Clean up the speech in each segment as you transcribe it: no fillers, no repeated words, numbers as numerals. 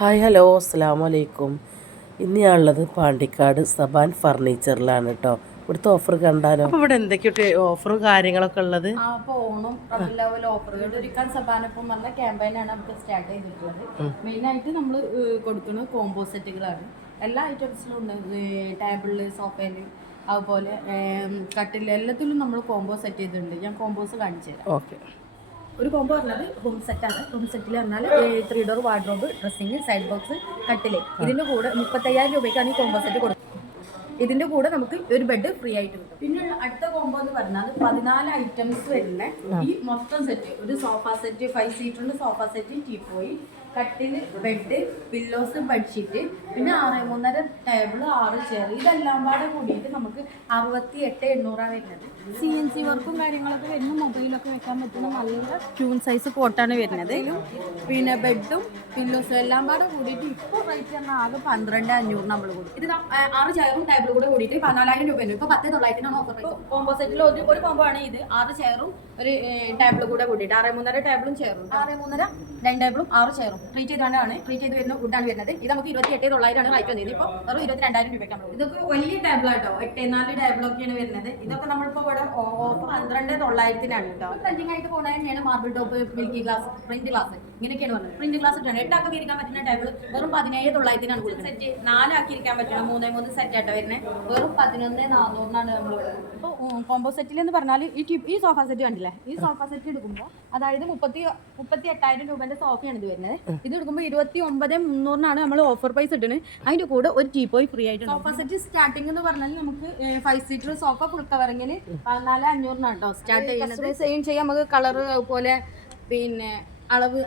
Hi hello അസ്സലാമു അലൈക്കും. ഇന്ന് ഞാനുള്ളത് പാണ്ടിക്കാട് സബാൻ ഫർണിച്ചറിലാണ് കേട്ടോ. ഇവിടുത്തെ ഓഫർ കണ്ടാലോ? അപ്പോൾ ഇവിടെ എന്തൊക്കെയൊക്കെ ഓഫറും കാര്യങ്ങളൊക്കെ ഉള്ളത്? അപ്പോൾ ഓണം റബീഉൽ ഓഫറുകൾ ഒരുക്കാൻ സബാനൊപ്പം പറഞ്ഞ ക്യാമ്പയിനാണ് നമുക്ക് സ്റ്റാർട്ട് ചെയ്തിട്ടുള്ളത്. മെയിനായിട്ട് നമ്മൾ കൊടുക്കുന്നത് കോംബോ സെറ്റുകളാണ്. എല്ലാ ഐറ്റംസിലും ഉണ്ട്. ടേബിളിൽ, സോഫയിൽ, അതുപോലെ കട്ടിൽ, എല്ലാത്തിലും നമ്മൾ കോംബോ സെറ്റ് ചെയ്തിട്ടുണ്ട്. ഞാൻ കോംബോസ് കാണിച്ചു തരാം. ഓക്കെ. ഒരു കോംബോ പറഞ്ഞത് ഹോം സെറ്റാണ്. ഹോം സെറ്റിൽ പറഞ്ഞാൽ 3 door wardrobe, dressing, side box, കട്ടില്. ഇതിൻ്റെ കൂടെ 35,000 രൂപയ്ക്കാണ് ഈ കോംബോ സെറ്റ് കൊടുക്കുന്നത്. ഇതിൻ്റെ കൂടെ നമുക്ക് ഒരു ബെഡ് ഫ്രീ ആയിട്ട് കിട്ടും. പിന്നെ അടുത്ത കോംബോ എന്ന് പറഞ്ഞാൽ 14 ഐറ്റംസ് വരുന്ന ഈ മൊത്തം സെറ്റ്, ഒരു സോഫ സെറ്റ്, 5 സീറ്ററിൻ്റെ സോഫ സെറ്റ്, ടീപ്പോയി, കട്ടില്, ബെഡ്, പില്ലോസ്, ബെഡ്ഷീറ്റ്, പിന്നെ 6.5 ടേബിൾ, 6 ചെയർ, ഇതെല്ലാം പാടെ കൂടിയിട്ട് നമുക്ക് 68,800 വരുന്നത്. CNC വർക്കും കാര്യങ്ങളൊക്കെ വരുന്ന മൊബൈലൊക്കെ വെക്കാൻ പറ്റുന്ന നല്ല ക്യൂൺ സൈസ് കോട്ടാണ് വരുന്നത്. പിന്നെ ബെഡും പില്ലോസും എല്ലാം പാടെ കൂടിയിട്ട് ഇപ്പോൾ റേറ്റ് പറഞ്ഞാൽ ആകെ 12,500 നമ്മൾ കൊടുക്കും. ഇത് 6 ചെയറും ടേബിളും കൂടെ കൂടിയിട്ട് 14,000 രൂപയാണ്. ഇപ്പോൾ 10,900 ഓഫർ റേറ്റ്. കോംബോ സെറ്റിൽ ഒരു കോംബോ ആണ് ഇത്. 6 ചെയറും ഒരു ടേബിളും കൂടെ കൂടിയിട്ട് 6.5 ടേബിളും ചെയറും, 6.5 ഡൈനിങ് ടേബിളും 6 ചെയറും ട്രീറ്റ് ചെയ്താണ്. ട്രീറ്റ് ചെയ്ത് വരുന്ന വുഡാണ് വരുന്നത്. ഇത് നമുക്ക് 28,900 റേറ്റ് വന്നത്. ഇപ്പോൾ വെറും 22,000 രൂപയ്ക്കാണ്. ഇതൊക്കെ വലിയ ടേബിളാട്ടോ, 8-4 ടേബിളൊക്കെയാണ് വരുന്നത്. ഇതൊക്കെ നമ്മളിപ്പോൾ ഇവിടെ ഓഫർ 12,900 കേട്ടോ. ട്രെൻഡിങ് ആയിട്ട് പോകുന്നത് തന്നെയാണ് marble top, milky glass, print glass, ഇങ്ങനെയൊക്കെയാണ് പറഞ്ഞത്. പ്രിന്റ് ഗ്ലാസ് ഇട്ടാണ് 8 ആക്കി ഇരിക്കാൻ പറ്റുന്ന ടേബിൾ വെറും 17,900 കൊടുക്കുന്നത്. സെറ്റ് 4 ആക്കി ഇരിക്കാൻ പറ്റുന്ന 3 സെറ്റ് ആട്ടോ വരുന്നത്. വെറും 11,400 നമ്മൾ. ഇപ്പോൾ കോംബോ സെറ്റിൽ എന്ന് പറഞ്ഞാൽ ഈ സോഫ സെറ്റ് കണ്ടില്ലേ, ഈ സോഫ സെറ്റ് എടുക്കുമ്പോൾ അതായത് 38,000 രൂപേൻ്റെ സോഫയാണ് ഇത് വരുന്നത്. ഇത് എടുക്കുമ്പോൾ 29,300 നമ്മൾ ഓഫർ പ്രൈസ് ഇടുന്നത്. അതിൻ്റെ കൂടെ ഒരു ടീപ്പോയി ഫ്രീ ആയിട്ട്. സോഫ സെറ്റ് സ്റ്റാർട്ടിംഗ് എന്ന് പറഞ്ഞാൽ നമുക്ക് 5 സീറ്റർ സോഫ ഫുൾ കവറിങ്ങിൽ 14,500 കേട്ടോ സ്റ്റാർട്ട് ചെയ്യുന്നത്. സെയിം ചെയ്യാം നമുക്ക് കളർ, അതുപോലെ പിന്നെ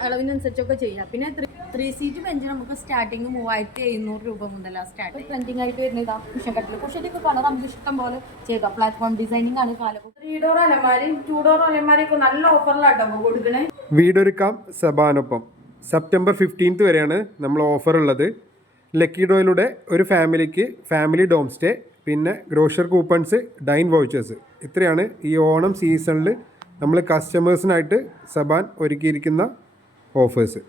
അളവിനനുസരിച്ചൊക്കെ ചെയ്യാം. പിന്നെ 3 സീറ്റ് ബെഞ്ച് നമുക്ക് സ്റ്റാർട്ടിങ് 3,700 രൂപ മുതലാണ് സ്റ്റാർട്ട്. ട്രെൻഡിങ് ആയിട്ട് വരുന്നതാണ് കുഷൻ കട്ടിൽ. കുഷനൊക്കെ കളർ നമുക്ക് ഇഷ്ടം പോലെ ചെയ്യാം. പ്ലാറ്റ്ഫോം ഡിസൈനിങ് ആണ് കാലം. 3 ഡോർ അലമാരി, 2 ഡോർ അലമാരിയൊക്കെ നല്ല ഓഫറിലാട്ടോ കൊടുക്കണേ. വീടൊരുക്കാം സബാനൊപ്പം സെപ്റ്റംബർ 15 വരെയാണ് നമ്മൾ ഓഫർ ഉള്ളത്. ലക്കി ഡ്രോയിലൂടെ ഒരു ഫാമിലിക്ക് ഫാമിലി ഡോം സ്റ്റേ, പിന്നെ ഗ്രോഷർ കൂപ്പൺസ്, ഡൈൻ വൗച്ചേഴ്സ്, ഇത്രയാണ് ഈ ഓണം സീസണിൽ നമ്മൾ കസ്റ്റമേഴ്സിനായിട്ട് സബാൻ ഒരുക്കിയിരിക്കുന്ന ഓഫേഴ്സ്.